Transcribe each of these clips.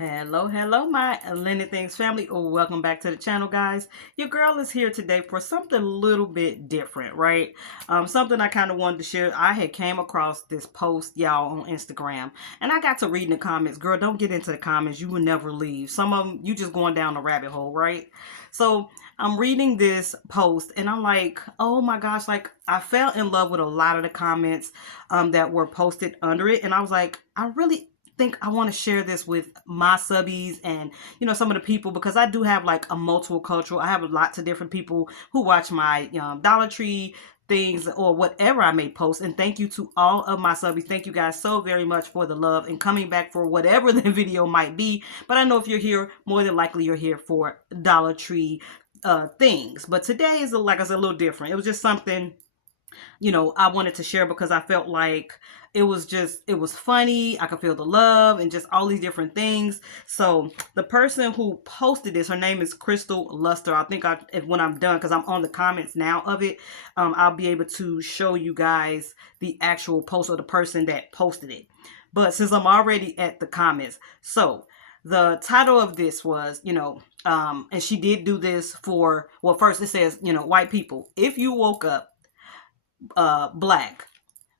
Hello, my Lynn Things family. Welcome back to the channel, guys. Your girl is here today for something a little bit different, right? Something I kind of wanted to share. I had came across this post, y'all, on Instagram, and I got to reading the comments. Girl, don't get into the comments. You will never leave. Some of them, you just going down the rabbit hole, right? So I'm reading this post, and I'm like, oh my gosh, like I fell in love with a lot of the comments that were posted under it, and I was like, I really think I want to share this with my subbies and some of the people, because I do have like a multiple cultural. I have lots of different people who watch my Dollar Tree things or whatever I may post. And thank you to all of my subbies. Thank you guys so very much for the love and coming back for whatever the video might be. But I know if you're here, more than likely you're here for Dollar Tree things. But today is, like I said, a little different. It was just something I wanted to share because I felt like it was funny. I could feel the love and just all these different things. So the person who posted this, her name is Crystal Luster. I think when I'm done, because I'm on the comments now of it, I'll be able to show you guys the actual post of the person that posted it. But since I'm already at the comments, so the title of this was, and she did do this for, well, first it says, white people, if you woke up black,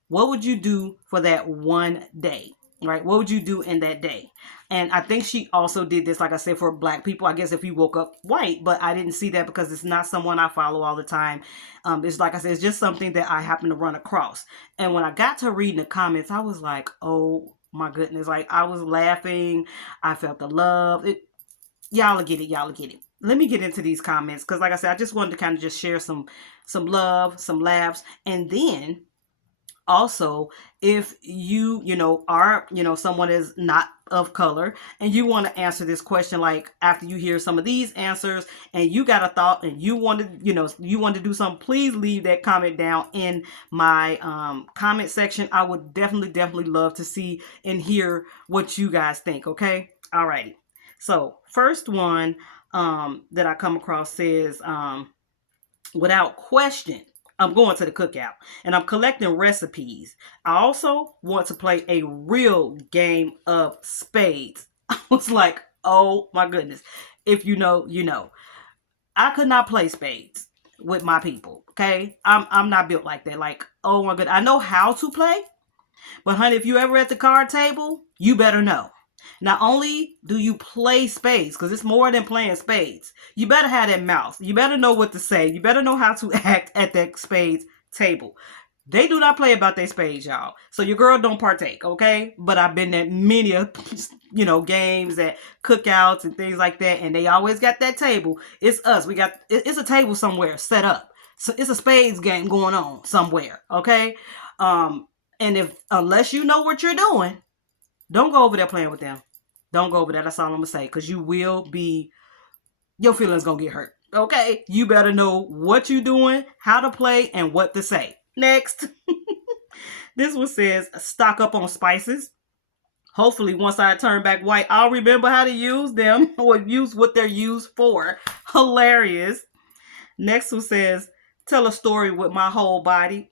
what would you do for that one day? Right? What would you do in that day? And I think she also did this, like I said, for black people. I guess if you woke up white, but I didn't see that because it's not someone I follow all the time. It's like I said, it's just something that I happen to run across. And when I got to reading the comments, I was like, oh my goodness. Like, I was laughing. I felt the love. Y'all will get it. Y'all will get it. Let me get into these comments because, like I said, I just wanted to kind of just share some love, some laughs, and then also, if are someone is not of color and you want to answer this question, like after you hear some of these answers and you got a thought and you want to do something, please leave that comment down in my comment section. I would definitely love to see and hear what you guys think. Okay, alrighty. So first one that I come across says, without question, I'm going to the cookout and I'm collecting recipes. I also want to play a real game of spades. I was like, oh my goodness. If you know, you know. I could not play spades with my people. Okay. I'm not built like that. Like, oh my goodness. I know how to play, but honey, if you ever at the card table, you better know. Not only do you play spades, because it's more than playing spades, you better have that mouth. You better know what to say. You better know how to act at that spades table. They do not play about their spades, y'all. So your girl don't partake, okay? But I've been at many, games at cookouts and things like that, and they always got that table. It's us. It's a table somewhere set up. So it's a spades game going on somewhere, okay? And unless you know what you're doing, don't go over there playing with them. Don't go over there. That's all I'm going to say. Because your feelings going to get hurt. Okay? You better know what you're doing, how to play, and what to say. Next. This one says, stock up on spices. Hopefully, once I turn back white, I'll remember how to use them or use what they're used for. Hilarious. Next one says, tell a story with my whole body.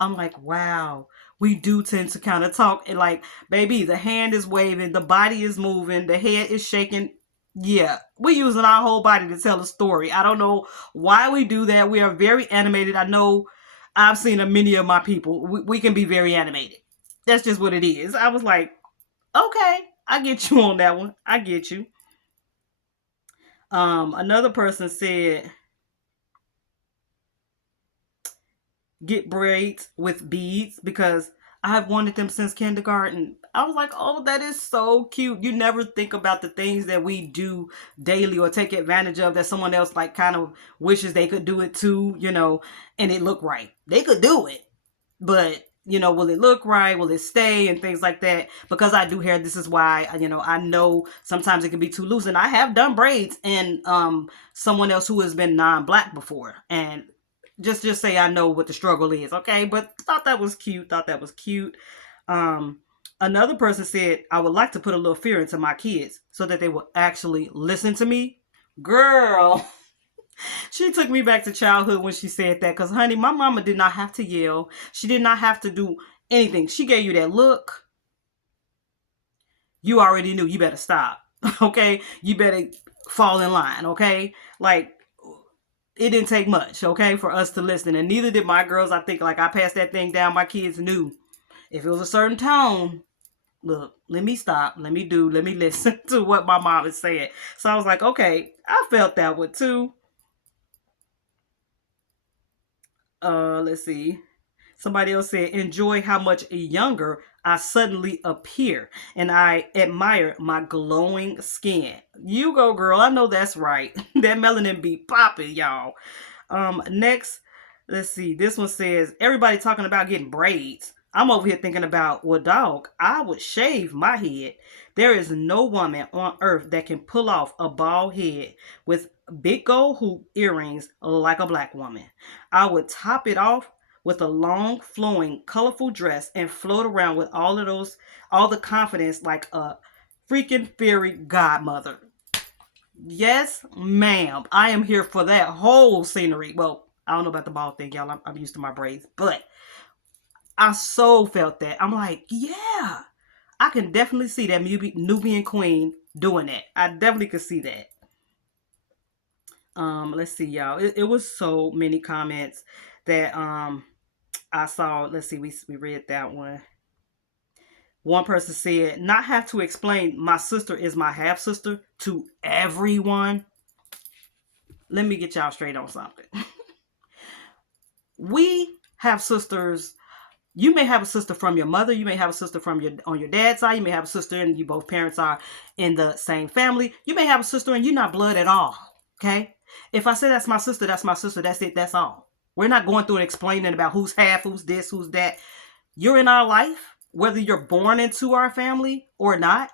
I'm like, wow. We do tend to kind of talk and like, baby, the hand is waving, the body is moving, the head is shaking. Yeah, we're using our whole body to tell a story. I don't know why we do that. We are very animated. I know I've seen many of my people. We can be very animated. That's just what it is. I was like, okay, I get you on that one. I get you. Another person said, get braids with beads because I have wanted them since kindergarten. I was like, oh, that is so cute. You never think about the things that we do daily or take advantage of that someone else like kind of wishes they could do it too, and it look right. They could do it, but will it look right? Will it stay and things like that? Because I do hair, this is why, I know sometimes it can be too loose. And I have done braids and someone else who has been non-black before. And just say I know what the struggle is, okay? But thought that was cute. Another person said, I would like to put a little fear into my kids so that they will actually listen to me. Girl, she took me back to childhood when she said that, because honey, my mama did not have to yell. She did not have to do anything. She gave you that look. you already knew you better stop. Okay? You better fall in line, okay? Like, it didn't take much, okay, for us to listen. And neither did my girls. I think, like, I passed that thing down. My kids knew if it was a certain tone, look, let me stop, let me listen to what my mom is saying. So I was like, okay, I felt that one too. Let's see. Somebody else said, enjoy how much younger I suddenly appear, and I admire my glowing skin. You go, girl. I know that's right. That melanin be popping, y'all. Next, let's see. This one says, everybody talking about getting braids. I'm over here thinking about, well, dog, I would shave my head. There is no woman on earth that can pull off a bald head with big gold hoop earrings like a black woman. I would top it off with a long, flowing, colorful dress and float around with all the confidence like a freaking fairy godmother. Yes, ma'am. I am here for that whole scenery. Well, I don't know about the ball thing, y'all. I'm used to my braids, but I so felt that. I'm like, yeah, I can definitely see that Nubian queen doing that. I definitely could see that. Let's see, y'all. It was so many comments that I saw. Let's see, we read that one. One person said, not have to explain my sister is my half sister to everyone. Let me get y'all straight on something. We have sisters. You may have a sister from your mother. You may have a sister from your on your dad's side. You may have a sister and you both parents are in the same family. You may have a sister and you're not blood at all. Okay? If I say that's my sister, that's my sister. That's it. That's all. We're not going through and explaining about who's half, who's this, who's that. You're in our life, whether you're born into our family or not.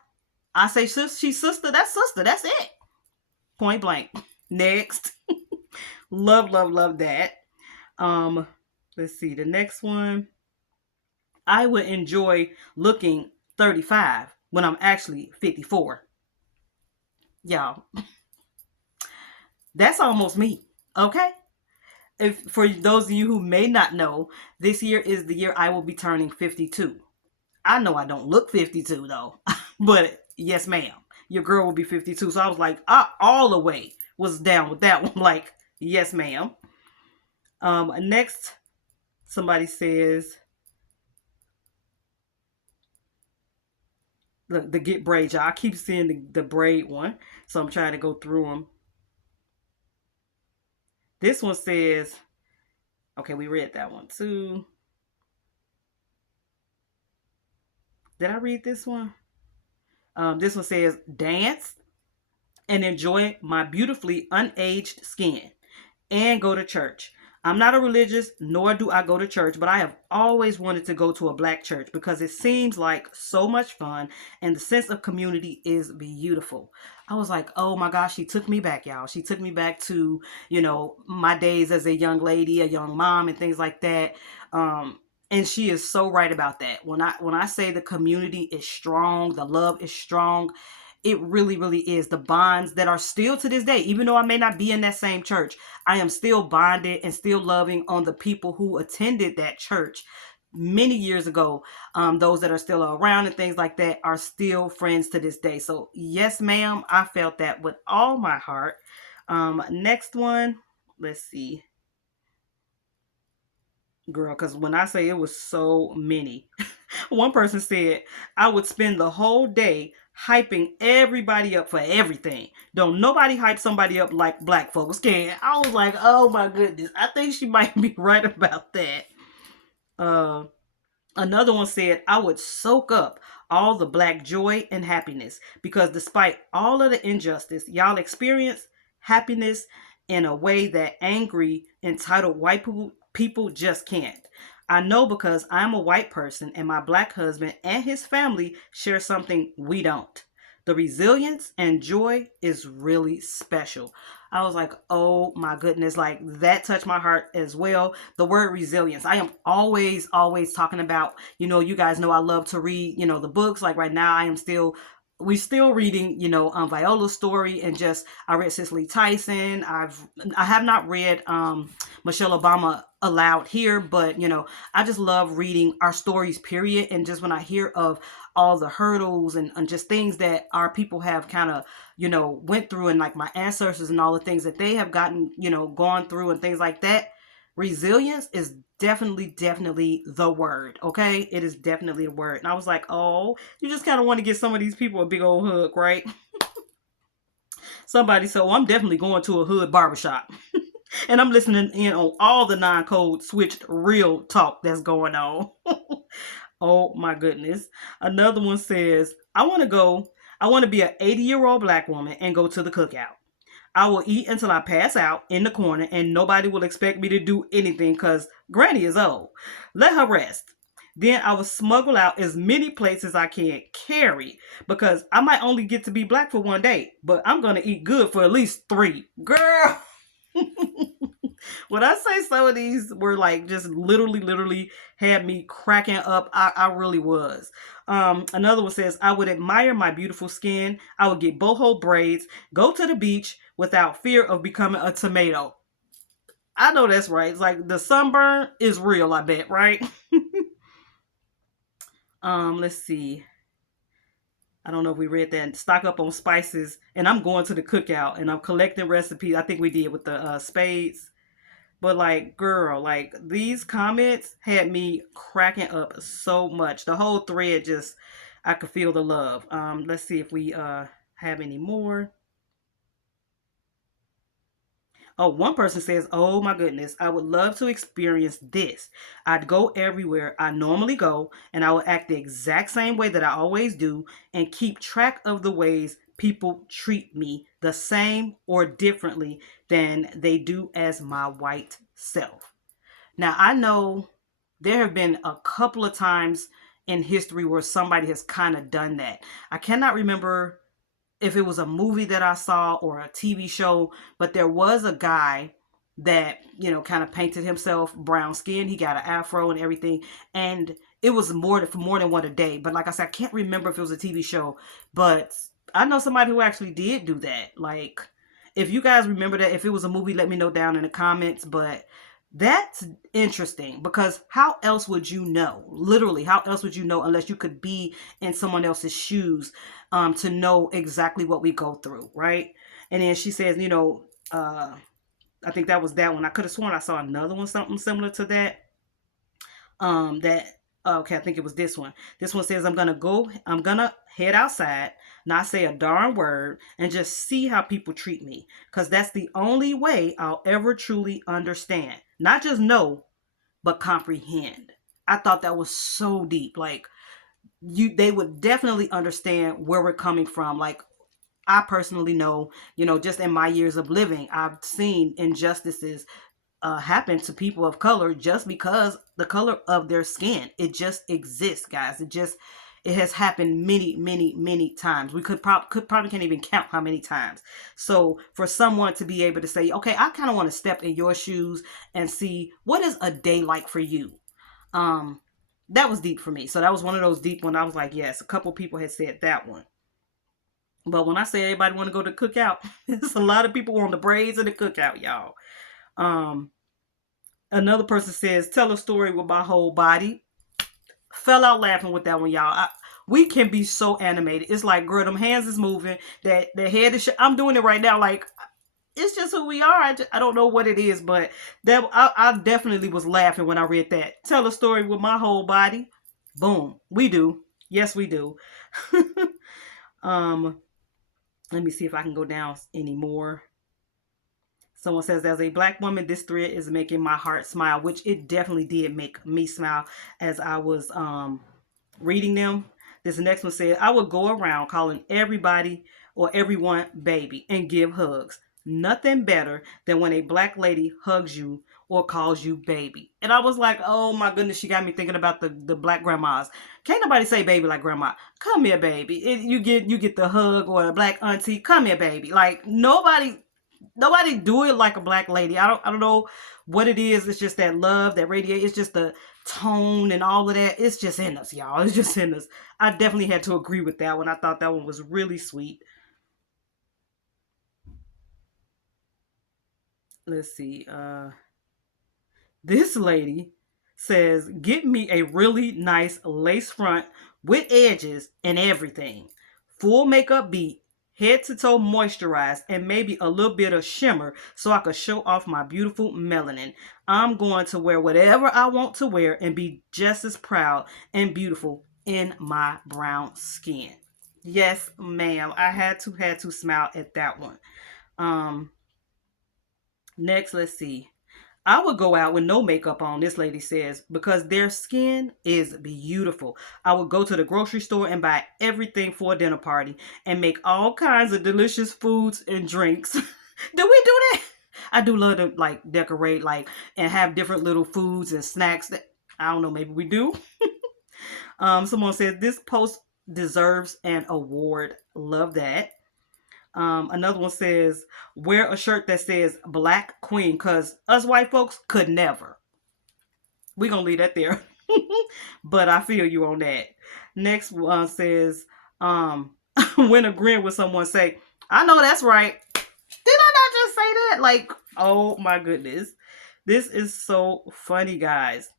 I say she's sister. That's sister. That's it. Point blank. Next. Love, love, love that. Um, let's see the next one. I would enjoy looking 35 when I'm actually 54. Y'all, that's almost me. Okay? If for those of you who may not know, this year is the year I will be turning 52. I know I don't look 52 though, but yes, ma'am. Your girl will be 52. So I was like, I all the way was down with that one. Like, yes, ma'am. Next, somebody says, the get braid, y'all. I keep seeing the braid one, so I'm trying to go through them. This one says, okay, we read that one too. Did I read this one? This one says, dance and enjoy my beautifully unaged skin and go to church. I'm not a religious, nor do I go to church, but I have always wanted to go to a black church because it seems like so much fun and the sense of community is beautiful. I was like, oh my gosh, she took me back, y'all. She took me back to, my days as a young lady, a young mom, and things like that. And she is so right about that. When I say the community is strong, the love is strong, it really, really is. The bonds that are still to this day, even though I may not be in that same church, I am still bonded and still loving on the people who attended that church many years ago. Those that are still around and things like that are still friends to this day. So yes, ma'am, I felt that with all my heart. Next one, let's see. Girl, because when I say it was so many, one person said, I would spend the whole day hyping everybody up for everything. Don't nobody hype somebody up like black folks can. I was like, oh my goodness. I think she might be right about that. Uh, Another one said, I would soak up all the black joy and happiness because despite all of the injustice y'all experience, happiness in a way that angry, entitled white people just can't. I know because I'm a white person and my black husband and his family share something we don't. The resilience and joy is really special. I was like, oh my goodness, like that touched my heart as well. The word resilience. I am always, always talking about, you guys know I love to read, the books. Like right now, we're still reading, Viola's story, and just I read Cicely Tyson. I have not read Michelle Obama aloud here, but I just love reading our stories, period. And just when I hear of all the hurdles and just things that our people have kind of, went through, and like my ancestors and all the things that they have gotten, gone through and things like that. Resilience is definitely the word. Okay, it is definitely the word. And I was like, oh, you just kind of want to give some of these people a big old hug, right? Somebody said, oh, I'm definitely going to a hood barbershop. And I'm listening in on all the non-code switched real talk that's going on. Oh my goodness. Another one says, I want to be an 80-year-old black woman and go to the cookout. I will eat until I pass out in the corner and nobody will expect me to do anything because Granny is old. Let her rest. Then I will smuggle out as many plates as I can carry because I might only get to be black for one day, but I'm going to eat good for at least three. Girl, when I say some of these were like just literally had me cracking up, I really was. Another one says, I would admire my beautiful skin. I would get boho braids, go to the beach without fear of becoming a tomato. I know that's right. It's like the sunburn is real, I bet, right? Let's see. I don't know if we read that. Stock up on spices, and I'm going to the cookout, and I'm collecting recipes. I think we did with the spades. But like, girl, like these comments had me cracking up so much. The whole thread just, I could feel the love. Let's see if we have any more. Oh, one person says, oh my goodness, I would love to experience this. I'd go everywhere I normally go, and I would act the exact same way that I always do, and keep track of the ways people treat me the same or differently than they do as my white self. Now, I know there have been a couple of times in history where somebody has kind of done that. I cannot remember if it was a movie that I saw or a TV show, but there was a guy that, kind of painted himself brown skin. He got an afro and everything. And it was for more than one a day. But like I said, I can't remember if it was a TV show, but I know somebody who actually did do that. Like, if you guys remember that, if it was a movie, let me know down in the comments. But that's interesting because how else would you know? Literally, how else would you know unless you could be in someone else's shoes to know exactly what we go through, right? And then she says, I think that was that one. I could have sworn I saw another one, something similar to that. That okay, I think it was this one. This one says, I'm gonna head outside, not say a darn word, and just see how people treat me. Because that's the only way I'll ever truly understand. Not just know, but comprehend. I thought that was so deep. Like, they would definitely understand where we're coming from. Like, I personally know, just in my years of living, I've seen injustices happen to people of color just because the color of their skin. It just exists, guys. It has happened many times. We probably can't even count how many times. So for someone to be able to say, okay, I kind of want to step in your shoes and see what is a day like for you. Um, that was deep for me. So that was one of those deep ones. I was like, yes, a couple people had said that one. But when I say everybody want to go to cookout, it's a lot of people on the braids of the cookout, y'all. Um, Another person says, tell a story with my whole body. Fell out laughing with that one, y'all. We can be so animated. It's like, girl, them hands is moving. That the head is. I'm doing it right now. Like, it's just who we are. I don't know what it is, but I definitely was laughing when I read that. Tell a story with my whole body. Boom. We do. Yes, we do. um, Let me see if I can go down anymore. Someone says, as a black woman, this thread is making my heart smile, which it definitely did make me smile as I was reading them. This next one said, I would go around calling everybody or everyone baby and give hugs. Nothing better than when a black lady hugs you or calls you baby. And I was like, oh my goodness, she got me thinking about the black grandmas. Can't nobody say baby like grandma. Come here, baby. You get the hug, or a black auntie. Come here, baby. Like, nobody do it like a black lady. I don't know what it is. It's just that love, that radiate. It's just the tone and all of that. It's just in us, y'all. It's just in us. I definitely had to agree with that one. I thought that one was really sweet. Let's see. This lady says, get me a really nice lace front with edges and everything. Full makeup beat, head to toe moisturized, and maybe a little bit of shimmer so I could show off my beautiful melanin. I'm going to wear whatever I want to wear and be just as proud and beautiful in my brown skin. Yes, ma'am. I had to smile at that one. Um, Next, let's see. I would go out with no makeup on, this lady says, because their skin is beautiful. I would go to the grocery store and buy everything for a dinner party and make all kinds of delicious foods and drinks. Do we do that? I do love to like decorate like and have different little foods and snacks that I don't know, maybe we do. Someone said this post deserves an award. Love that. Another one says, wear a shirt that says Black Queen, because us white folks could never. We're going to leave that there. But I feel you on that. Next one says, when agreeing with someone, say, I know that's right. Did I not just say that? Like, oh my goodness. This is so funny, guys.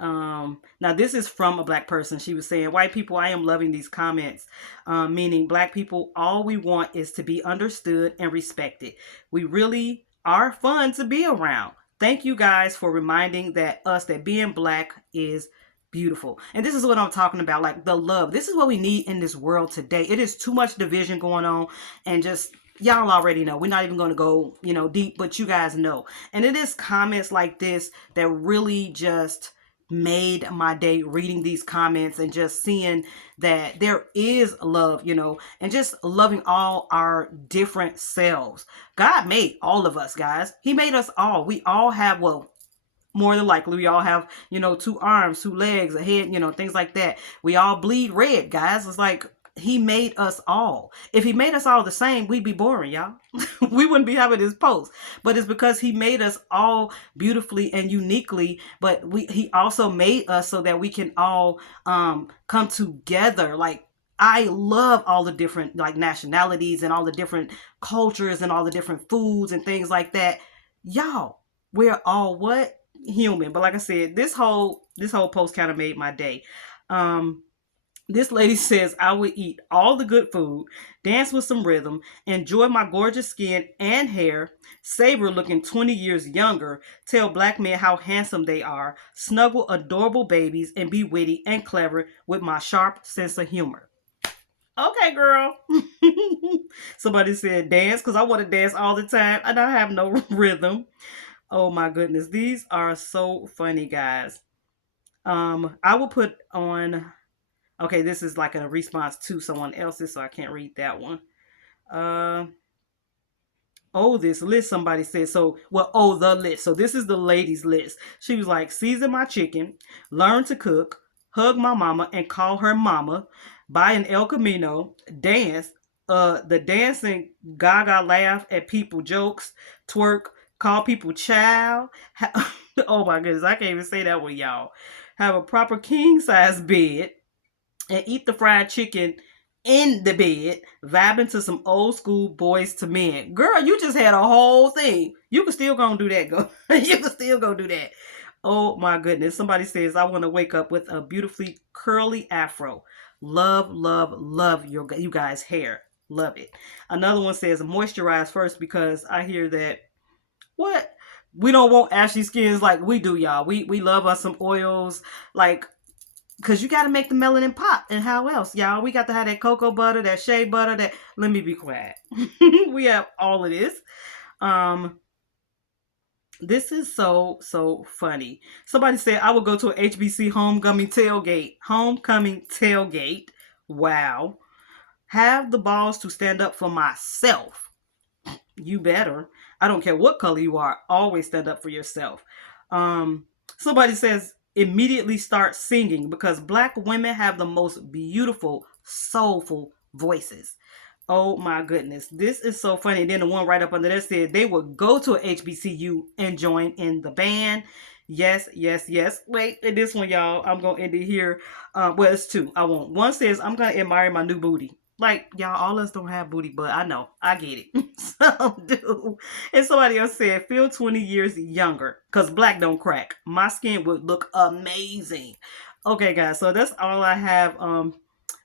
Now this is from a black person. She was saying, white people, I am loving these comments. Meaning black people, all we want is to be understood and respected. We really are fun to be around. Thank you guys for reminding that being black is beautiful. And this is what I'm talking about, like the love. This is what we need in this world today. It is too much division going on, and just y'all already know. We're not even going to go, deep, but you guys know. And it is comments like this that really just made my day, reading these comments and just seeing that there is love, and just loving all our different selves. God made all of us, guys. He made us all. We all have, well, more than likely, we all have, 2 arms, 2 legs, a head, things like that. We all bleed red, guys. It's like he made us all. If he made us all the same, we'd be boring, y'all. We wouldn't be having this post. But it's because he made us all beautifully and uniquely. But he also made us so that we can all come together. Like, I love all the different like nationalities and all the different cultures and all the different foods and things like that. Y'all, we're all what? Human. But like I said, this whole post kind of made my day. This lady says, I would eat all the good food, dance with some rhythm, enjoy my gorgeous skin and hair, savor looking 20 years younger, tell black men how handsome they are, snuggle adorable babies, and be witty and clever with my sharp sense of humor. Okay, girl. Somebody said dance, because I want to dance all the time and I have no rhythm. Oh my goodness. These are so funny, guys. I will put on... Okay, this is like a response to someone else's, so I can't read that one. This list, somebody said. The list. So this is the ladies' list. She was like, season my chicken, learn to cook, hug my mama and call her mama, buy an El Camino, dance, the dancing gaga laugh at people jokes, twerk, call people child. Oh my goodness, I can't even say that one, y'all. Have a proper king size bed, and eat the fried chicken in the bed, vibing to some old school Boys to Men. Girl, you just had a whole thing. You can still go and do that, girl. You can still go do that. Oh my goodness. Somebody says, I want to wake up with a beautifully curly afro. Love, love, love you guys' hair. Love it. Another one says, moisturize first, because I hear that, what? We don't want ashy skins like we do, y'all. We love us some oils, like, because you got to make the melanin pop. And how else, y'all? We got to have that cocoa butter, that shea butter, that... Let me be quiet. We have all of this. This is so funny. Somebody said, I would go to an HBC homecoming tailgate. Homecoming tailgate. Wow. Have the balls to stand up for myself. You better. I don't care what color you are. Always stand up for yourself. Somebody says, immediately start singing, because black women have the most beautiful, soulful voices. Oh my goodness. This is so funny. And then the one right up under there said they would go to a HBCU and join in the band. Yes, yes, yes. Wait, and this one, y'all, I'm going to end it here. Well, it's two. I won't. One says, I'm going to admire my new booty. Like, y'all, all us don't have booty, but I know. I get it. So, dude. And somebody else said, feel 20 years younger. Because black don't crack. My skin would look amazing. Okay, guys. So that's all I have.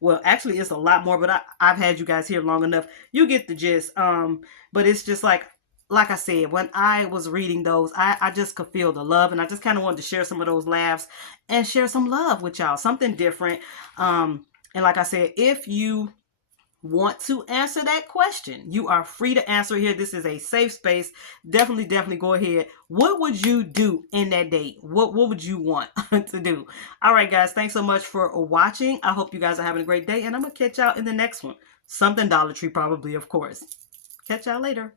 Well, actually, it's a lot more, but I've had you guys here long enough. You get the gist. But it's just like I said, when I was reading those, I just could feel the love, and I just kind of wanted to share some of those laughs and share some love with y'all, something different. And like I said, if you want to answer that question, you are free to answer here. This is a safe space. Definitely go ahead. What would you do in that date? What would you want to do? All right, guys, thanks so much for watching. I hope you guys are having a great day, and I'm gonna catch y'all in the next one. Something Dollar Tree, probably, of course. Catch y'all later.